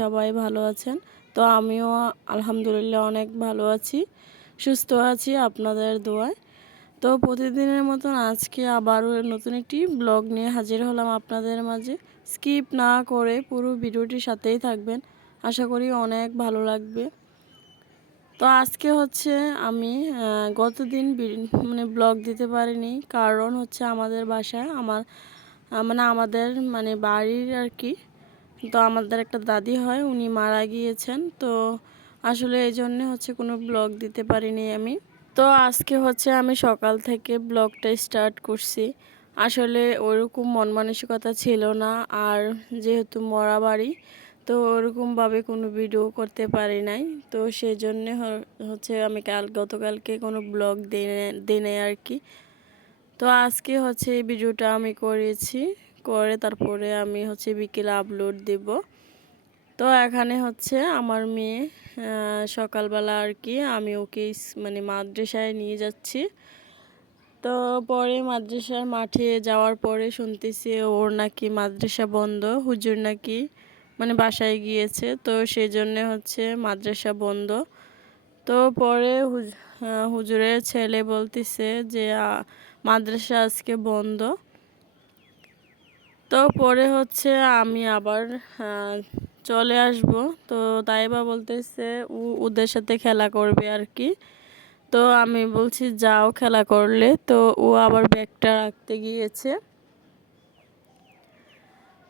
সবাই ভালো আছেন। তো আমিও আলহামদুলিল্লাহ অনেক ভালো আছি, সুস্থ আছি আপনাদের দোয়ায়। তো প্রতিদিনের মতন আজকে আবারও নতুন একটি ব্লগ নিয়ে হাজির হলাম আপনাদের মাঝে। স্কিপ না করে পুরো ভিডিওটির সাথেই থাকবেন। আশা করি অনেক ভালো লাগবে। তো আজকে হচ্ছে আমি গতদিন মানে ব্লগ দিতে পারিনি। কারণ হচ্ছে আমাদের বাসায়, আমার মানে আমাদের মানে বাড়ির আর কি তো আমাদের একটা দাদি হয়, উনি মারা গিয়েছেন। তো আসলে এই জন্যে হচ্ছে কোনো ব্লগ দিতে পারিনি আমি। তো আজকে হচ্ছে আমি সকাল থেকে ব্লগটা স্টার্ট করছি। আসলে ওরকম মন মানসিকতা ছিল না, আর যেহেতু মরা বাড়ি, তো ওরকমভাবে কোনো ভিডিও করতে পারি নাই। তো সেই জন্যে হচ্ছে আমি কাল, গতকালকে কোনো ব্লগ দিই নাই আর কি। তো আজকে হচ্ছে এই ভিডিওটা আমি করেছি। করে তারপরে আমি হচ্ছে বিকেলে আপলোড দেব। তো এখানে হচ্ছে আমার মেয়ে সকালবেলা আর কি আমি ওকে মানে মাদ্রাসায় নিয়ে যাচ্ছি। তো পরে মাদ্রাসার মাঠে যাওয়ার পরে শুনতেছি ওর নাকি মাদ্রাসা বন্ধ, হুজুর নাকি মানে বাসায় গিয়েছে। তো সেই জন্যে হচ্ছে মাদ্রাসা বন্ধ। তো পরে হুজুরের ছেলে বলতেছে যে মাদ্রাসা আজকে বন্ধ। তো পরে হচ্ছে আমি আবার চলে আসব। তো তাই বা বলতেছে ও ওদের সাথে খেলা করবে আর কি তো আমি বলছি, যাও খেলা করলে। তো ও আবার ব্যাগটা রাখতে গিয়েছে।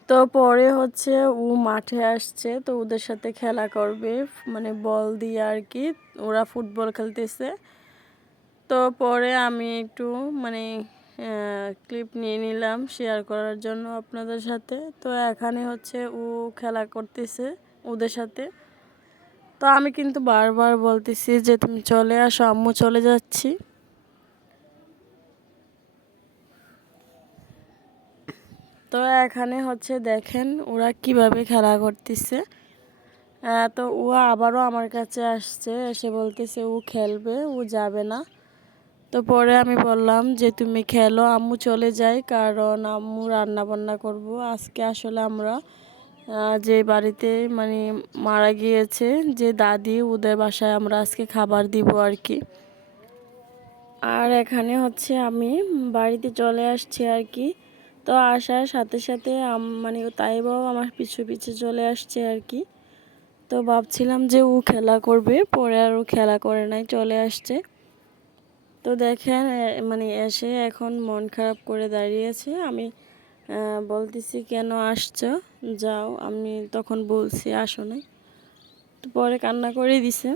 তো পরে হচ্ছে ও মাঠে আসছে। তো ওদের সাথে খেলা করবে মানে বল দিয়ে আর কি ওরা ফুটবল খেলতেছে। তো পরে আমি একটু মানে ক্লিপ নিয়ে নিলাম শেয়ার করার জন্য আপনাদের সাথে। তো এখানে হচ্ছে ও খেলা করতেছে ওদের সাথে। তো আমি কিন্তু বারবার বলতেছি যে তুমি চলে আসো, আম্মু চলে যাচ্ছি। তো এখানে হচ্ছে দেখেন ওরা কীভাবে খেলা করতেছে। তো ও আবারও আমার কাছে আসছে, এসে বলতেছে ও খেলবে, ও যাবে না। তো পরে আমি বললাম যে, তুমি খেলো, আম্মু চলে যাই কারণ আম্মু রান্না বান্না করব। আজকে আসলে আমরা যে বাড়িতে মানে মারা গিয়েছে, যে দাদি, ওদের বাসায় আমরা আজকে খাবার দিব আর কি। আর এখানে হচ্ছে আমি বাড়িতে চলে আসছি আর কি। তো আসার সাথে সাথে মানে তাইবাও আমার পিছু পিছু চলে আসছে আর কি। তো ভাবছিলাম যে ও খেলা করবে, পরে আর ও খেলা করে নাই, চলে আসছে। তো দেখেন মানে এসে এখন মন খারাপ করে দাঁড়িয়েছে। আমি বলতেছি, কেন আসছো? যাও। আমি তখন বলছি, আসো নাই। তো পরে কান্না করে দিছে।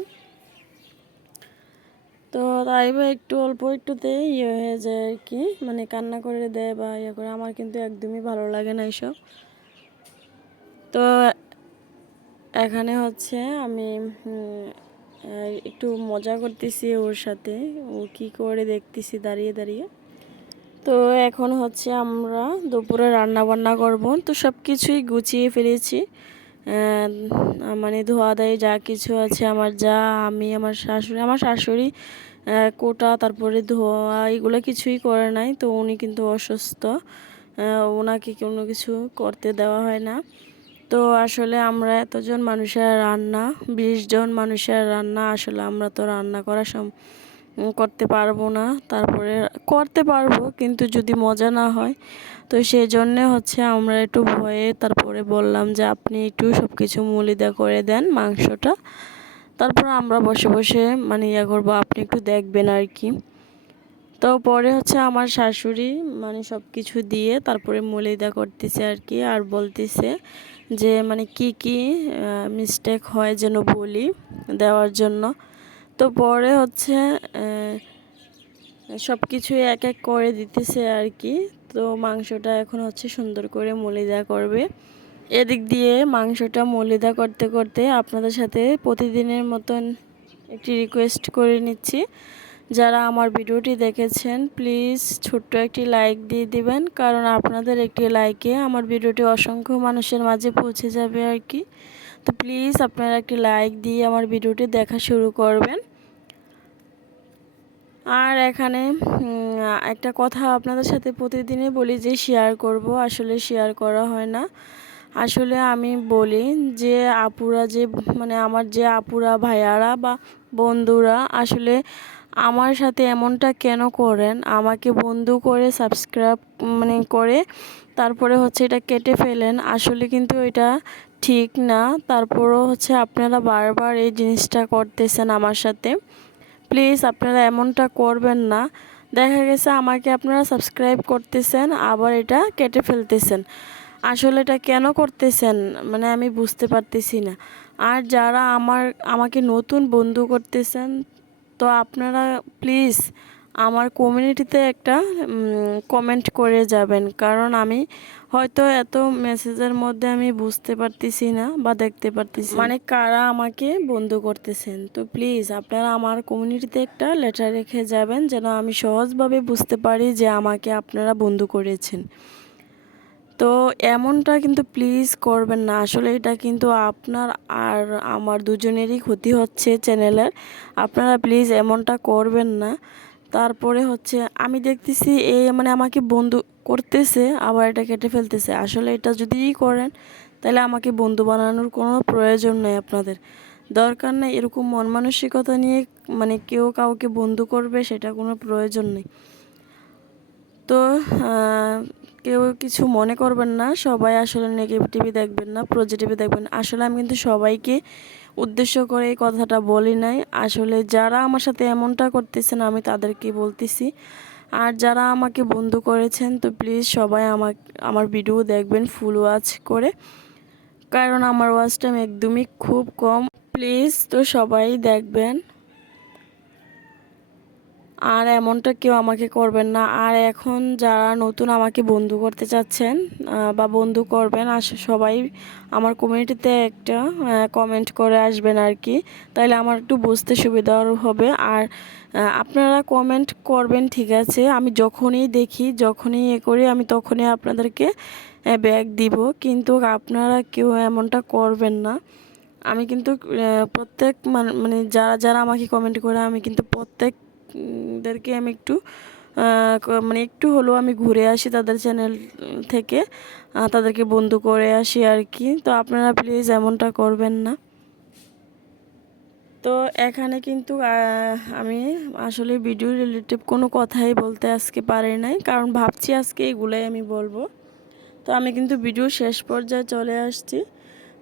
তো তাই বা একটু অল্প একটুতে ইয়ে হয়ে যায় আর কি। মানে কান্না করে দেয় বা ইয়ে করে। আমার কিন্তু একদমই ভালো লাগে না এইসব তো এখানে হচ্ছে আমি একটু মজা করতেছি ওর সাথে। ও কি করে দেখতেছি দাঁড়িয়ে দাঁড়িয়ে। তো এখন হচ্ছে আমরা দুপুরে রান্না বান্না করব। তো সব কিছুই গুছিয়ে ফেলেছি। মানে ধোয়া দেয় যা কিছু আছে আমার যা, আমি, আমার শাশুড়ি আমার শাশুড়ি কোটা, তারপরে ধোয়া, এগুলো কিছুই করে নাই। তো উনি কিন্তু অসুস্থ। ওনাকে কোনো কিছু করতে দেওয়া হয় না। তো আসলে আমরা এতজন মানুষের রান্না, বিশ জন মানুষের রান্না আসলে আমরা তো রান্না করা সম করতে পারব না। তারপরে করতে পারব কিন্তু যদি মজা না হয়, তো সেই জন্যে হচ্ছে আমরা একটু ভয়ে তারপরে বললাম যে আপনি একটু সব কিছু মলিদা করে দেন মাংসটা। তারপর আমরা বসে বসে মানে ইয়া করব, আপনি একটু দেখবেন আর কি। তো পরে হচ্ছে আমার শাশুড়ি মানে সব কিছু দিয়ে তারপরে মলিদা করতেছে আর কি, আর বলতেছে যে মানে কি কি মিস্টেক হয় যেন বলি দেওয়ার জন্য। তো পরে হচ্ছে সব কিছুই এক এক করে দিতেছে আর কি। তো মাংসটা এখন হচ্ছে সুন্দর করে মলিদা করবে। এদিক দিয়ে মাংসটা মলিদা করতে করতে আপনাদের সাথে প্রতিদিনের মতন একটি রিকোয়েস্ট করে নিচ্ছি। যারা আমার ভিডিওটি দেখেছেন প্লিজ ছোট্ট একটি লাইক দিয়ে দিবেন, কারণ আপনাদের একটি লাইকে আমার ভিডিওটি অসংখ্য মানুষের মাঝে পৌঁছে যাবে আর কি। তো প্লিজ আপনারা একটি লাইক দিয়ে আমার ভিডিওটি দেখা শুরু করবেন। আর এখানে একটা কথা আপনাদের সাথে প্রতিদিনই বলি যে শেয়ার করব, আসলে শেয়ার করা হয় না। আসলে আমি বলি যে আপুরা যে মানে আমার যে আপুরা, ভাইয়ারা বা বন্ধুরা, আসলে আমার সাথে এমনটা কেন করেন? আমাকে বন্ধু করে সাবস্ক্রাইব মানে করে তারপরে হচ্ছে এটা কেটে ফেলেন। আসলে কিন্তু এটা ঠিক না। তারপরও হচ্ছে আপনারা বারবার এই জিনিসটা করতেছেন আমার সাথে। প্লিজ আপনারা এমনটা করবেন না। দেখা গেছে আমাকে আপনারা সাবস্ক্রাইব করতেছেন, আবার এটা কেটে ফেলতেছেন। আসলে এটা কেন করতেছেন? মানে আমি বুঝতে পারতেছি না। আর যারা আমার, আমাকে নতুন বন্ধু করতেছেন তো আপনারা প্লিজ আমার কমিউনিটিতে একটা কমেন্ট করে যাবেন। কারণ আমি হয়তো এত মেসেজের মধ্যে আমি বুঝতে পারতেছি না বা দেখতে পারতেছি মানে কারা আমাকে বন্ধু করতেছেন? তো প্লিজ আপনারা আমার কমিউনিটিতে একটা লেটার রেখে যাবেন যেন আমি সহজভাবে বুঝতে পারি যে আমাকে আপনারা বন্ধু করেছেন। তো এমনটা কিন্তু প্লিজ করবেন না। আসলে এটা কিন্তু আপনার আর আমার দুজনেরই ক্ষতি হচ্ছে চ্যানেলের আপনারা প্লিজ এমনটা করবেন না। তারপরে হচ্ছে আমি দেখতেছি এই মানে আমাকে বন্ধু করতেছে, আবার এটা কেটে ফেলতেছে। আসলে এটা যদি করেন, তাহলে আমাকে বন্ধু বানানোর কোনো প্রয়োজন নেই আপনাদের। দরকার নেই এরকম মন মানসিকতা নিয়ে মানে কেউ কাউকে বন্ধু করবে, সেটা কোনো প্রয়োজন নেই। তো কেউ কিছু মনে করবেন না, সবাই আসলে নেগেটিভি দেখবেন না পজিটিভি দেখবেন। আসলে আমি কিন্তু সবাইকে উদ্দেশ্য করে এই কথাটা বলি নাই। আসলে যারা আমার সাথে এমনটা করতেছেন, আমি তাদেরকে বলতেছি। আর যারা আমাকে বন্ধু করেছেন, তো প্লিজ সবাই আমার আমার ভিডিও দেখবেন ফুল ওয়াচ করে। কারণ আমার ওয়াচ টাইম একদমই খুব কম। প্লিজ তো সবাই দেখবেন। আর এমনটা কেউ আমাকে করবেন না। আর এখন যারা নতুন আমাকে বন্ধু করতে চাচ্ছেন বা বন্ধু করবেন, আস, সবাই আমার কমিউনিটিতে একটা কমেন্ট করে আসবেন আর কি তাহলে আমার একটু বুঝতে সুবিধা হবে। আর আপনারা কমেন্ট করবেন, ঠিক আছে? আমি যখনই দেখি, যখনই এ করি, আমি তখনই আপনাদেরকে ব্যাগ দিব। কিন্তু আপনারা কেউ এমনটা করবেন না। আমি কিন্তু প্রত্যেক মানে যারা যারা আমাকে কমেন্ট করে, আমি কিন্তু প্রত্যেক দেরকে আমি একটু মানে একটু হলেও আমি ঘুরে আসি তাদের চ্যানেল থেকে তাদেরকে বন্ধু করে আসি আর কি। তো আপনারা প্লিজ এমনটা করবেন না। তো এখানে কিন্তু আমি আসলে ভিডিও রিলেটিভ কোনো কথাই বলতে আজকে পারি নাই, কারণ ভাবছি আজকে এগুলোই আমি বলব। তো আমি কিন্তু ভিডিও শেষ পর্যায়ে চলে আসছি।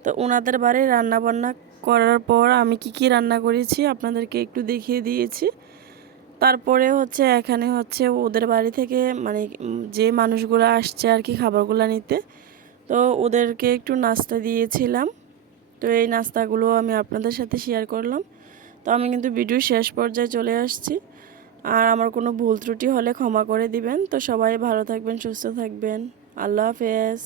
তো ওনাদের বাড়ি রান্না বান্না করার পর আমি কি কি রান্না করেছি আপনাদেরকে একটু দেখিয়ে দিয়েছি। তারপরে হচ্ছে এখানে হচ্ছে ওদের বাড়ি থেকে মানে যে মানুষগুলো আসছে আর কি খাবারগুলো নিতে, তো ওদেরকে একটু নাস্তা দিয়েছিলাম। তো এই নাস্তাগুলো আমি আপনাদের সাথে শেয়ার করলাম। তো আমি কিন্তু ভিডিও শেষ পর্যায়ে চলে আসছি। আর আমার কোনো ভুল ত্রুটি হলে ক্ষমা করে দিবেন। তো সবাই ভালো থাকবেন, সুস্থ থাকবেন। আল্লাহ হাফেজ।